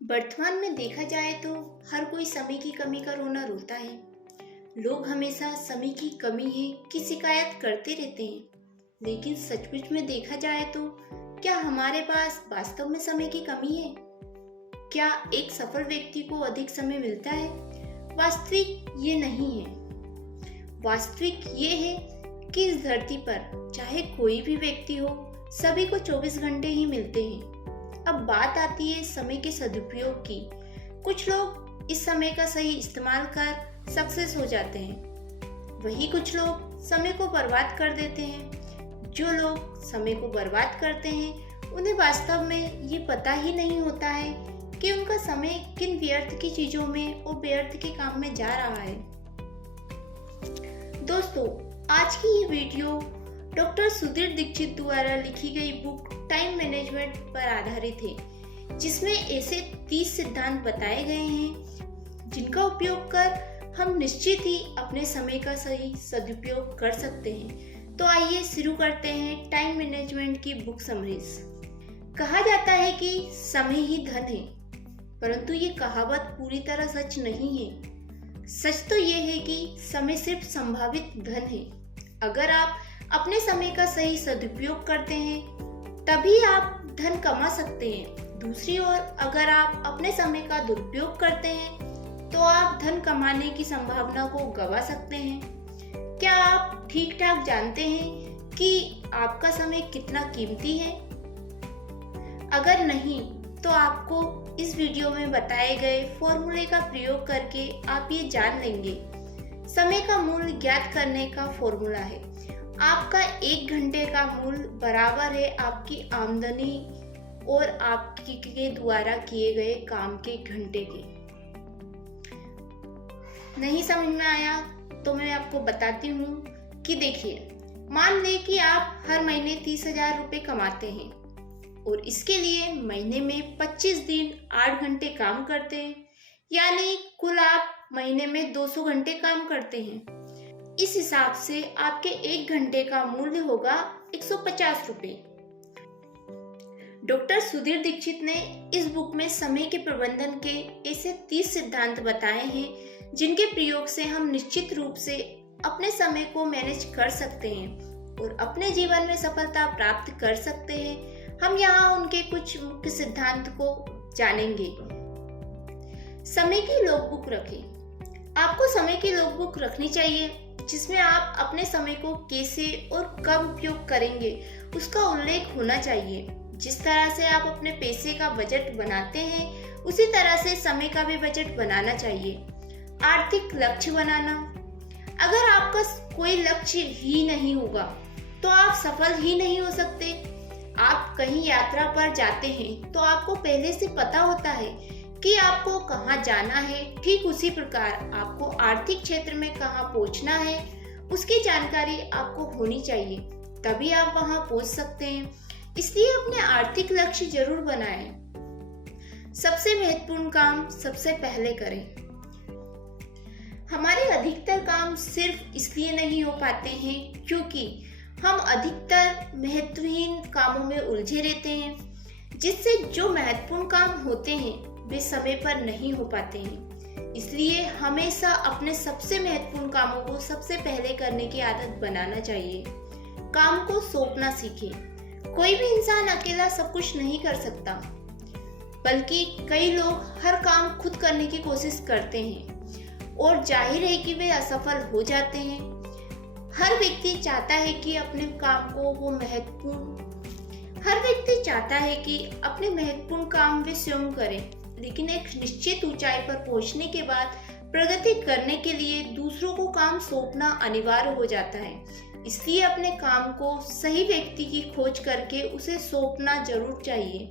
वर्तमान में देखा जाए तो हर कोई समय की कमी का रोना रोता है। लोग हमेशा समय की कमी है की शिकायत करते रहते हैं, लेकिन सचमुच में देखा जाए तो क्या हमारे पास वास्तव में समय की कमी है? क्या एक सफल व्यक्ति को अधिक समय मिलता है? वास्तविक ये नहीं है। वास्तविक ये है कि इस धरती पर चाहे कोई भी व्यक्ति हो, सभी को 24 घंटे ही मिलते हैं। अब बात आती है समय के सदुपयोग की। कुछ लोग इस समय का सही इस्तेमाल कर सक्सेस हो जाते हैं, वही कुछ लोग समय को बर्बाद कर देते हैं। जो लोग समय को बर्बाद करते हैं उन्हें वास्तव में ये पता ही नहीं होता है कि उनका समय किन व्यर्थ की चीजों में और व्यर्थ के काम में जा रहा है। दोस्तों, आज की ये वीडियो डॉक्टर सुधीर दीक्षित द्वारा लिखी गई बुक टाइम मैनेजमेंट पर आधारित है, जिसमें ऐसे 30 सिद्धांत बताए गए हैं जिनका उपयोग कर हम निश्चित ही अपने समय का सही सदुपयोग कर सकते हैं। तो आइए शुरू करते हैं टाइम मैनेजमेंट की बुक समरीज। कहा जाता है कि समय ही धन है, परंतु ये कहावत पूरी तरह सच नहीं है। सच तो ये है कि समय सिर्फ संभावित धन है। अगर आप अपने समय का सही सदुपयोग करते हैं तभी आप धन कमा सकते हैं। दूसरी ओर अगर आप अपने समय का दुरुपयोग करते हैं तो आप धन कमाने की संभावना को गंवा सकते हैं। क्या आप ठीक ठाक जानते हैं कि आपका समय कितना कीमती है? अगर नहीं तो आपको इस वीडियो में बताए गए फॉर्मूले का प्रयोग करके आप ये जान लेंगे। समय का मूल्य ज्ञात करने का फॉर्मूला है, आपका 1 घंटे का मूल्य बराबर है आपकी आमदनी और आपके द्वारा किए गए काम के घंटे के। नहीं समझ में आया तो मैं आपको बताती हूँ कि देखिए, मान लें कि आप हर महीने 30,000 रुपये कमाते हैं और इसके लिए महीने में 25 दिन 8 घंटे काम करते हैं, यानी कुल आप महीने में 200 घंटे काम करते हैं। इस हिसाब से आपके 1 घंटे का मूल्य होगा 150 रुपये। डॉक्टर सुधीर दीक्षित ने इस बुक में समय के प्रबंधन के ऐसे 30 सिद्धांत बताए हैं जिनके प्रयोग से हम निश्चित रूप से अपने समय को मैनेज कर सकते हैं और अपने जीवन में सफलता प्राप्त कर सकते हैं। हम यहाँ उनके कुछ मुख्य सिद्धांत को जानेंगे। समय की लॉगबुक रखें। आपको समय की लॉगबुक रखनी चाहिए जिसमें आप अपने समय को कैसे और कब उपयोग करेंगे उसका उल्लेख होना चाहिए। जिस तरह से आप अपने पैसे का बजट बनाते हैं उसी तरह से समय का भी बजट बनाना चाहिए। आर्थिक लक्ष्य बनाना। अगर आपका कोई लक्ष्य ही नहीं होगा तो आप सफल ही नहीं हो सकते। आप कहीं यात्रा पर जाते हैं तो आपको पहले से पता होता है कि आपको कहाँ जाना है। ठीक उसी प्रकार आपको आर्थिक क्षेत्र में कहाँ पहुँचना है उसकी जानकारी आपको होनी चाहिए, तभी आप वहाँ पहुँच सकते हैं। इसलिए अपने आर्थिक लक्ष्य जरूर बनाएं। सबसे महत्वपूर्ण काम सबसे पहले करें। हमारे अधिकतर काम सिर्फ इसलिए नहीं हो पाते हैं क्योंकि हम अधिकतर महत्वहीन कामों में उलझे रहते हैं, जिससे जो महत्वपूर्ण काम होते हैं वे समय पर नहीं हो पाते हैं। इसलिए हमेशा अपने सबसे महत्वपूर्ण कामों को सबसे पहले करने की आदत बनाना चाहिए। काम को सौंपना सीखें। कोई भी इंसान अकेला सब कुछ नहीं कर सकता, बल्कि कई लोग हर काम खुद करने की कोशिश करते हैं और जाहिर है कि वे असफल हो जाते हैं। हर व्यक्ति चाहता है कि अपने महत्वपूर्ण काम वे स्वयं करें, लेकिन एक निश्चित ऊंचाई पर पहुंचने के बाद प्रगति करने के लिए दूसरों को काम सौंपना अनिवार्य हो जाता है। इसलिए अपने काम को सही व्यक्ति की खोज करके उसे सौंपना जरूर चाहिए,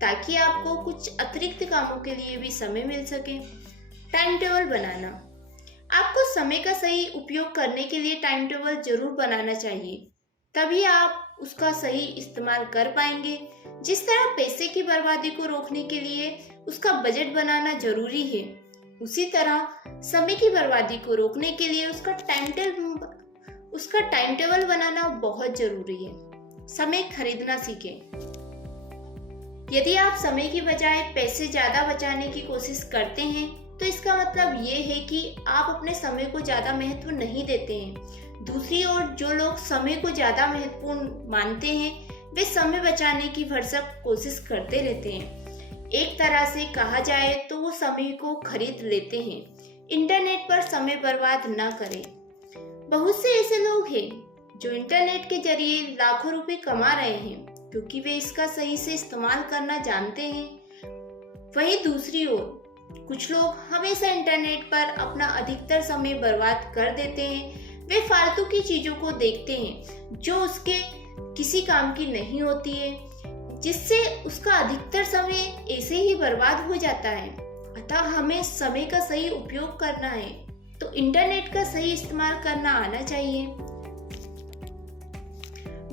ताकि आपको कुछ अतिरिक्त कामों के लिए भी समय मिल सके। टाइम टेबल बनाना। आपको समय का सही उपयोग करने के लिए टाइम टेबल जरूर बनाना चाहिए, तभी आप उसका सही इस्तेमाल कर पाएंगे। जिस तरह पैसे की बर्बादी को रोकने के लिए उसका बजट बनाना जरूरी है, उसी तरह समय की बर्बादी को रोकने के लिए उसका टाइम टेबल बनाना बहुत जरूरी है। समय खरीदना सीखें। यदि आप समय की बजाय पैसे ज़्यादा बचाने की कोशिश करते हैं तो इसका मतलब ये है कि आप अपने समय को ज़्यादा महत्व नहीं देते हैं। दूसरी ओर जो लोग समय को ज़्यादा महत्वपूर्ण मानते हैं वे समय बचाने की भरसक कोशिश करते रहते हैं। एक तरह से कहा जाए तो वो समय को खरीद लेते हैं। इंटरनेट पर समय बर्बाद न करें। बहुत से ऐसे लोग हैं जो इंटरनेट के जरिए लाखों रुपए कमा रहे हैं क्योंकि वे इसका सही से इस्तेमाल करना जानते हैं। वहीं दूसरी ओर कुछ लोग हमेशा इंटरनेट पर अपना अधिकतर समय बर्बाद कर देते हैं। वे फालतू की चीजों को देखते हैं जो उसके किसी काम की नहीं होती है, जिससे उसका अधिकतर समय ऐसे ही बर्बाद हो जाता है। अतः हमें समय का सही उपयोग करना है तो इंटरनेट का सही इस्तेमाल करना आना चाहिए।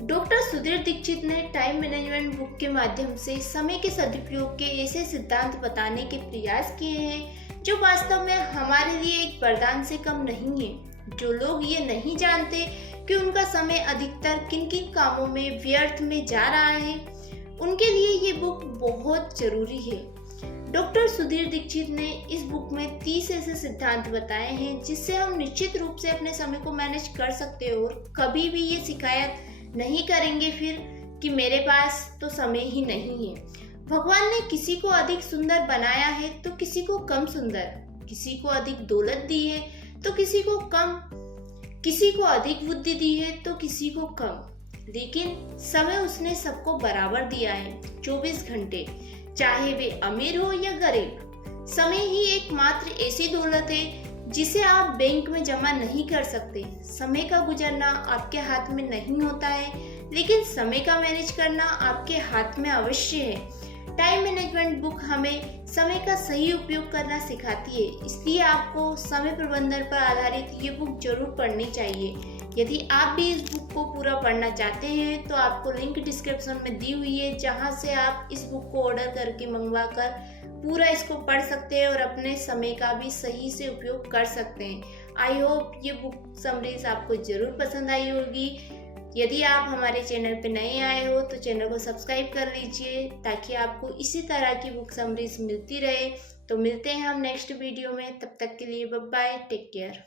डॉक्टर सुधीर दीक्षित ने टाइम मैनेजमेंट बुक के माध्यम से समय के सदुपयोग के ऐसे सिद्धांत बताने के प्रयास किए हैं जो वास्तव में हमारे लिए एक वरदान से कम नहीं है। जो लोग ये नहीं जानते कि उनका समय अधिकतर किन किन कामों में व्यर्थ में जा रहा है, उनके लिए ये बुक बहुत जरूरी है। डॉक्टर सुधीर दीक्षित ने इस बुक में 30 ऐसे सिद्धांत बताए हैं जिससे हम निश्चित रूप से अपने समय को मैनेज कर सकते हैं और कभी भी ये शिकायत नहीं करेंगे फिर कि मेरे पास तो समय ही नहीं है। भगवान ने किसी को अधिक सुंदर बनाया है तो किसी को कम सुंदर, किसी को अधिक दौलत दी है तो किसी को कम, किसी को अधिक बुद्धि दी है तो किसी को कम, लेकिन समय उसने सबको बराबर दिया है, 24 घंटे, चाहे वे अमीर हो या गरीब। समय ही एकमात्र ऐसी दौलत है जिसे आप बैंक में जमा नहीं कर सकते। समय का गुजरना आपके हाथ में नहीं होता है, लेकिन समय का मैनेज करना आपके हाथ में अवश्य है। टाइम मैनेजमेंट बुक हमें समय का सही उपयोग करना सिखाती है, इसलिए आपको समय प्रबंधन पर आधारित ये बुक जरूर पढ़नी चाहिए। यदि आप भी इस बुक को पूरा पढ़ना चाहते हैं तो आपको लिंक डिस्क्रिप्शन में दी हुई है, जहां से आप इस बुक को ऑर्डर करके मंगवा कर पूरा इसको पढ़ सकते हैं और अपने समय का भी सही से उपयोग कर सकते हैं। आई होप ये बुक समरीज आपको जरूर पसंद आई होगी। यदि आप हमारे चैनल पे नए आए हो तो चैनल को सब्सक्राइब कर लीजिए ताकि आपको इसी तरह की बुक समरीज मिलती रहे। तो मिलते हैं हम नेक्स्ट वीडियो में, तब तक के लिए बाय बाय, टेक केयर।